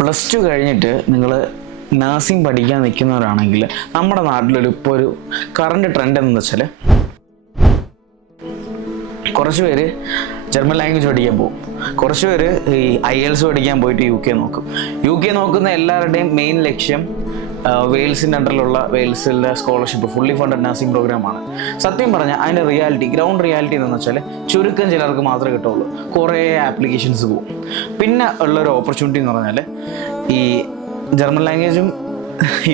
+2 കഴിഞ്ഞിട്ട് നിങ്ങൾ നഴ്സിംഗ് പഠിക്കാൻ നിൽക്കുന്നവരാണെങ്കിൽ നമ്മുടെ നാട്ടിലൊരു ഇപ്പോൾ ഒരു കറണ്ട് ട്രെൻഡ് എന്ന് വെച്ചാൽ കുറച്ച് പേര് ജർമ്മൻ ലാംഗ്വേജ് പഠിക്കാൻ പോകും, കുറച്ച് പേര് ഈ IELTS പഠിക്കാൻ പോയിട്ട് യു കെ നോക്കുന്ന എല്ലാവരുടെയും മെയിൻ ലക്ഷ്യം വെയിൽസിൻ്റെ അണ്ടറിലുള്ള വെയിൽസിലെ സ്കോളർഷിപ്പ് ഫുള്ളി ഫണ്ടഡ് നഴ്സിംഗ് പ്രോഗ്രാമാണ്. സത്യം പറഞ്ഞാൽ അതിൻ്റെ ഗ്രൗണ്ട് റിയാലിറ്റി എന്ന് വെച്ചാൽ ചുരുക്കം ചിലർക്ക് മാത്രമേ കിട്ടുള്ളൂ. കുറേ ആപ്ലിക്കേഷൻസ് പോകും. പിന്നെ ഉള്ളൊരു ഓപ്പർച്യൂണിറ്റി എന്ന് പറഞ്ഞാൽ ഈ ജർമ്മൻ ലാംഗ്വേജും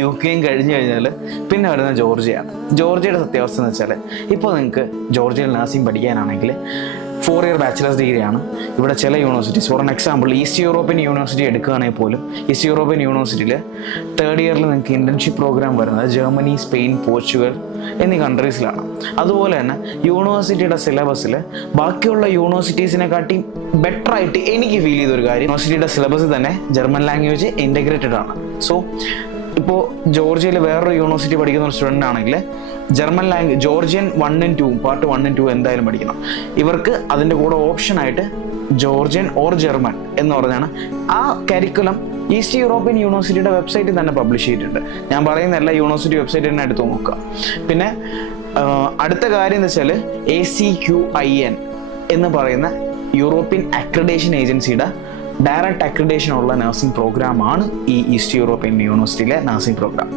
UK കഴിഞ്ഞ് കഴിഞ്ഞാൽ പിന്നെ വരുന്ന ജോർജിയയുടെ സത്യാവസ്ഥ എന്ന് വെച്ചാൽ ഇപ്പോൾ നിങ്ങൾക്ക് ജോർജിയയിൽ നഴ്സിംഗ് പഠിക്കാനാണെങ്കിൽ 4 ഇയർ ബാച്ചിലേഴ്സ് ഡിഗ്രിയാണ്. ഇവിടെ ചില universities, for example east European university എടുക്കുകയാണെങ്കിൽ പോലും ഈസ്റ്റ് യൂറോപ്യൻ യൂണിവേഴ്സിറ്റിയിൽ 3rd ഇയറിൽ നിങ്ങൾക്ക് ഇൻറ്റേൺഷിപ്പ് പ്രോഗ്രാം വരുന്നത് ജർമ്മനി, സ്പെയിൻ, പോർച്ചുഗൽ എന്നീ കൺട്രീസിലാണ്. അതുപോലെ തന്നെ യൂണിവേഴ്സിറ്റിയുടെ സിലബസിൽ ബാക്കിയുള്ള യൂണിവേഴ്സിറ്റീസിനെക്കാട്ടി ബെറ്റർ ആയിട്ട് എനിക്ക് ഫീൽ ചെയ്തൊരു കാര്യം, യൂണിവേഴ്സിറ്റിയുടെ സിലബസിൽ തന്നെ ജർമ്മൻ ലാംഗ്വേജ് ഇൻ്റഗ്രേറ്റഡ് ആണ്. സോ ഇപ്പോൾ ജോർജിയയിൽ വേറൊരു യൂണിവേഴ്സിറ്റി പഠിക്കുന്ന ഒരു സ്റ്റുഡൻ്റ് ആണെങ്കിൽ German language Georgian 1 and 2 part 1 and 2 എന്തായാലും പഠിക്കണം. ഇവർക്ക് അതിൻ്റെ കൂടെ ഓപ്ഷനായിട്ട് ജോർജിയൻ ഓർ ജർമ്മൻ എന്ന് പറഞ്ഞാണ് ആ കരിക്കുലം ഈസ്റ്റ് യൂറോപ്യൻ യൂണിവേഴ്സിറ്റിയുടെ വെബ്സൈറ്റിൽ തന്നെ പബ്ലിഷ് ചെയ്തിട്ടുണ്ട്. ഞാൻ പറയുന്ന എല്ലാ യൂണിവേഴ്സിറ്റി വെബ്സൈറ്റിൽ തന്നെ എടുത്തു നോക്കുക. പിന്നെ അടുത്ത കാര്യം എന്ന് വെച്ചാൽ ACQIN എന്ന് പറയുന്ന യൂറോപ്യൻ അക്രഡേഷൻ ഏജൻസിയുടെ ഡയറക്റ്റ് അക്രഡേഷൻ ഉള്ള നഴ്സിംഗ് പ്രോഗ്രാമാണ് ഈ ഈസ്റ്റ് യൂറോപ്യൻ യൂണിവേഴ്സിറ്റിയിലെ നഴ്സിംഗ് പ്രോഗ്രാം.